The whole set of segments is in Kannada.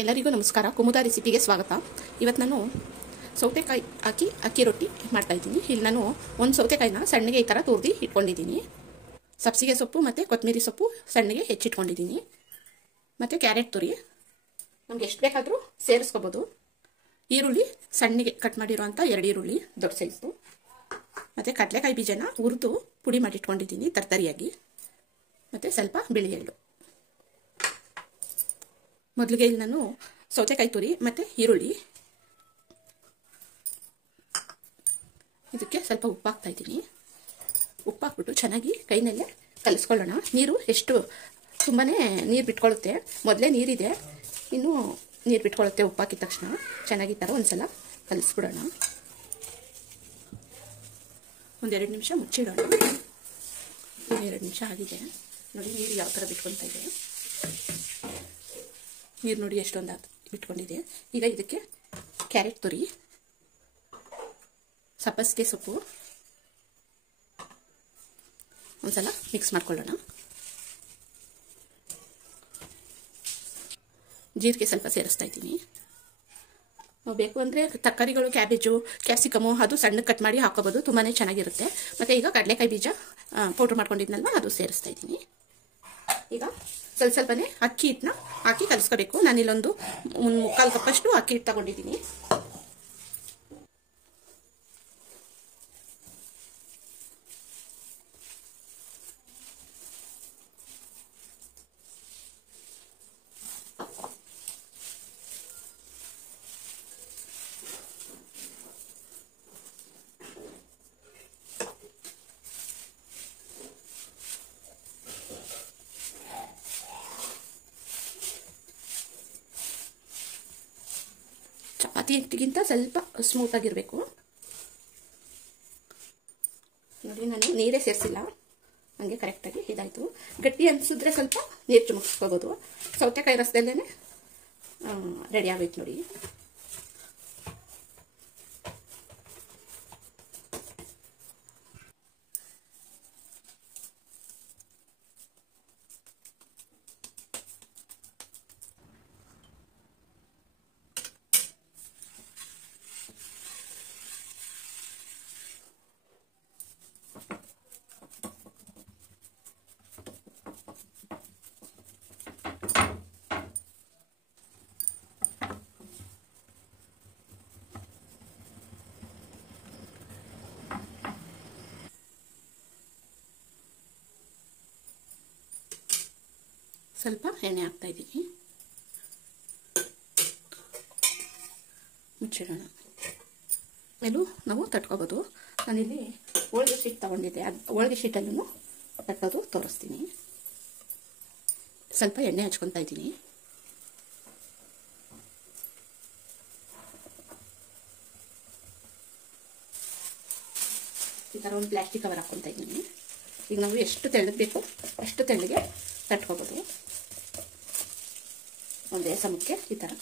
ಎಲ್ಲರಿಗೂ ನಮಸ್ಕಾರ. ಕುಮುದ ರೆಸಿಪಿಗೆ ಸ್ವಾಗತ. ಇವತ್ತು ನಾನು ಸೌತೆಕಾಯಿ ಹಾಕಿ ಅಕ್ಕಿ ರೊಟ್ಟಿ ಮಾಡ್ತಾಯಿದ್ದೀನಿ. ಇಲ್ಲಿ ನಾನು ಒಂದು ಸೌತೆಕಾಯಿನ ಸಣ್ಣಗೆ ಈ ಥರ ತುರಿದು ಇಟ್ಕೊಂಡಿದ್ದೀನಿ. ಸಬ್ಸಿಗೆ ಸೊಪ್ಪು ಮತ್ತು ಕೊತ್ತಂಬರಿ ಸೊಪ್ಪು ಸಣ್ಣಗೆ ಹೆಚ್ಚಿಟ್ಕೊಂಡಿದ್ದೀನಿ. ಮತ್ತು ಕ್ಯಾರೆಟ್ ತುರಿ ನಮ್ಗೆ ಎಷ್ಟು ಬೇಕಾದರೂ ಸೇರಿಸ್ಕೋಬೋದು. ಈರುಳ್ಳಿ ಸಣ್ಣಗೆ ಕಟ್ ಮಾಡಿರೋಂಥ 2 ಈರುಳ್ಳಿ ದೊಡ್ಡ ಸೈಜು. ಮತ್ತು ಕಡಲೆಕಾಯಿ ಬೀಜನ ಹುರಿದು ಪುಡಿ ಮಾಡಿಟ್ಕೊಂಡಿದ್ದೀನಿ ತರ್ತರಿಯಾಗಿ. ಮತ್ತು ಸ್ವಲ್ಪ ಬಿಳಿ ಎಳ್ಳು. ಮೊದಲಿಗೆ ಇಲ್ಲಿ ನಾನು ಸೌತೆಕಾಯಿ ತುರಿ ಮತ್ತು ಈರುಳ್ಳಿ ಇದಕ್ಕೆ ಸ್ವಲ್ಪ ಉಪ್ಪು ಹಾಕ್ತಾಯಿದ್ದೀನಿ. ಉಪ್ಪು ಹಾಕ್ಬಿಟ್ಟು ಚೆನ್ನಾಗಿ ಕೈನಲ್ಲೇ ಕಲಿಸ್ಕೊಳ್ಳೋಣ. ನೀರು ಎಷ್ಟು ತುಂಬಾ ನೀರು ಬಿಟ್ಕೊಳ್ಳುತ್ತೆ. ಮೊದಲೇ ನೀರಿದೆ, ಇನ್ನೂ ನೀರು ಬಿಟ್ಕೊಳ್ಳುತ್ತೆ. ಉಪ್ಪು ಹಾಕಿದ ತಕ್ಷಣ ಚೆನ್ನಾಗಿ ಥರ ಒಂದು ಸಲ ಕಲಿಸ್ಬಿಡೋಣ. 1-2 ನಿಮಿಷ ಮುಚ್ಚಿಡೋಣ. 2 ನಿಮಿಷ ಆಗಿದೆ ನೋಡಿ. ನೀರು ಯಾವ ಥರ ಬಿಟ್ಕೊತಾ ಇದೆ. ನೀರು ನೋಡಿ ಎಷ್ಟೊಂದು ಬಿಟ್ಕೊಂಡಿದೆ. ಈಗ ಇದಕ್ಕೆ ಕ್ಯಾರೆಟ್ ತುರಿ, ಸಬ್ಬಸಿಗೆ ಸೊಪ್ಪು ಒಂದ್ಸಲ ಮಿಕ್ಸ್ ಮಾಡ್ಕೊಳ್ಳೋಣ. ಜೀರಿಗೆ ಸ್ವಲ್ಪ ಸೇರಿಸ್ತಾ ಇದ್ದೀನಿ. ಬೇಕು ಅಂದರೆ ತರಕಾರಿಗಳು, ಕ್ಯಾಬೇಜು, ಕ್ಯಾಪ್ಸಿಕಮು ಅದು ಸಣ್ಣಗೆ ಕಟ್ ಮಾಡಿ ಹಾಕೋಬೋದು. ತುಂಬಾ ಚೆನ್ನಾಗಿರುತ್ತೆ. ಮತ್ತು ಈಗ ಕಡಲೆಕಾಯಿ ಬೀಜ ಪೌಡ್ರ್ ಮಾಡ್ಕೊಂಡಿದ್ನಲ್ವ ಅದು ಸೇರಿಸ್ತಾ ಇದ್ದೀನಿ. ಈಗ ಸ್ವಲ್ಪನೇ ಅಕ್ಕಿ ಹಿಟ್ಟನ್ನ ಹಾಕಿ ಕಲಿಸ್ಕೋಬೇಕು. ನಾನಿಲ್ಲೊಂದು 3/4 ಕಪ್ಪಷ್ಟು ಅಕ್ಕಿ ಹಿಟ್ಟು ತಗೊಂಡಿದ್ದೀನಿ. ಚಪಾತಿ ಹಿಟ್ಟಿಗಿಂತ ಸ್ವಲ್ಪ ಸ್ಮೂತಾಗಿರಬೇಕು ನೋಡಿ. ನಾನು ನೀರೇ ಸೇರಿಸಿಲ್ಲ, ಹಾಗೆ ಕರೆಕ್ಟಾಗಿ ಇದಾಯಿತು. ಗಟ್ಟಿ ಅನಿಸಿದ್ರೆ ಸ್ವಲ್ಪ ನೀರು ಚುಮುಕ್ಸ್ಕೋಬೋದು. ಸೌತೆಕಾಯಿ ರಸದಲ್ಲೇ ರೆಡಿ ಆಗೋಯ್ತು ನೋಡಿ. ಸ್ವಲ್ಪ ಎಣ್ಣೆ ಹಾಕ್ತಾ ಇದ್ದೀನಿ. ಮುಚ್ಚಿಡೋಣ. ಮೇಲೂ ನಾವು ತಟ್ಕೋಬೋದು. ನಾನಿಲ್ಲಿ ಹೋಳಿಗೆ ಶೀಟ್ ತಗೊಂಡಿದ್ದೆ. ಅದು ಹೋಳಿಗೆ ಶೀಟಲ್ಲೂ ತಟ್ಟೋದು ತೋರಿಸ್ತೀನಿ. ಸ್ವಲ್ಪ ಎಣ್ಣೆ ಹಚ್ಕೊತಾ ಇದ್ದೀನಿ. ಈ ಥರ ಒಂದು ಪ್ಲಾಸ್ಟಿಕ್ ಕವರ್ ಹಾಕ್ಕೊತಾ ಇದ್ದೀನಿ. ಈಗ ನಾವು ಎಷ್ಟು ತೆಳ್ಳಗೆ ಬೇಕೋ ಅಷ್ಟು ತೆಳ್ಳಗೆ ತಟ್ಕೋಬೋದು. ಒಂದೇ ಸಮಕ್ಕೆ ಈ ಥರ.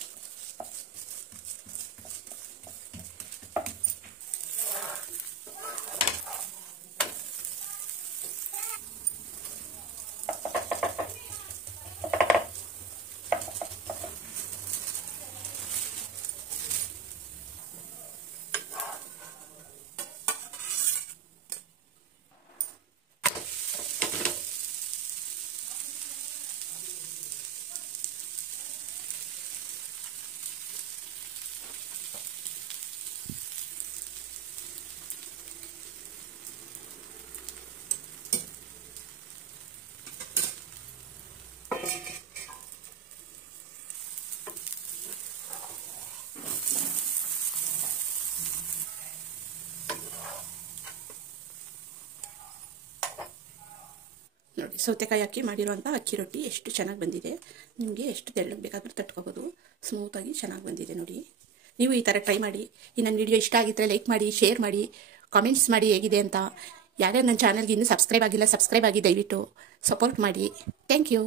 ನೋಡಿ, ಸೌತೆಕಾಯಿ ಹಾಕಿ ಮಾಡಿರುವಂಥ ಅಕ್ಕಿ ರೊಟ್ಟಿ ಎಷ್ಟು ಚೆನ್ನಾಗಿ ಬಂದಿದೆ. ನಿಮಗೆ ಎಷ್ಟು ತೆಳ್ಳಗೆ ಬೇಕಾದರೂ ತಟ್ಕೋಬೋದು. ಸ್ಮೂತಾಗಿ ಚೆನ್ನಾಗಿ ಬಂದಿದೆ ನೋಡಿ. ನೀವು ಈ ಥರ ಟ್ರೈ ಮಾಡಿ. ಈ ನನ್ನ ವಿಡಿಯೋ ಇಷ್ಟ ಆಗಿದ್ದರೆ ಲೈಕ್ ಮಾಡಿ, ಶೇರ್ ಮಾಡಿ, ಕಾಮೆಂಟ್ಸ್ ಮಾಡಿ ಹೇಗಿದೆ ಅಂತ. ಯಾರ್ಯಾರು ನನ್ನ ಚಾನಲ್ಗೆ ಇನ್ನೂ ಸಬ್ಸ್ಕ್ರೈಬ್ ಆಗಿಲ್ಲ, ಸಬ್ಸ್ಕ್ರೈಬ್ ಆಗಿ ದಯವಿಟ್ಟು ಸಪೋರ್ಟ್ ಮಾಡಿ. Thank you.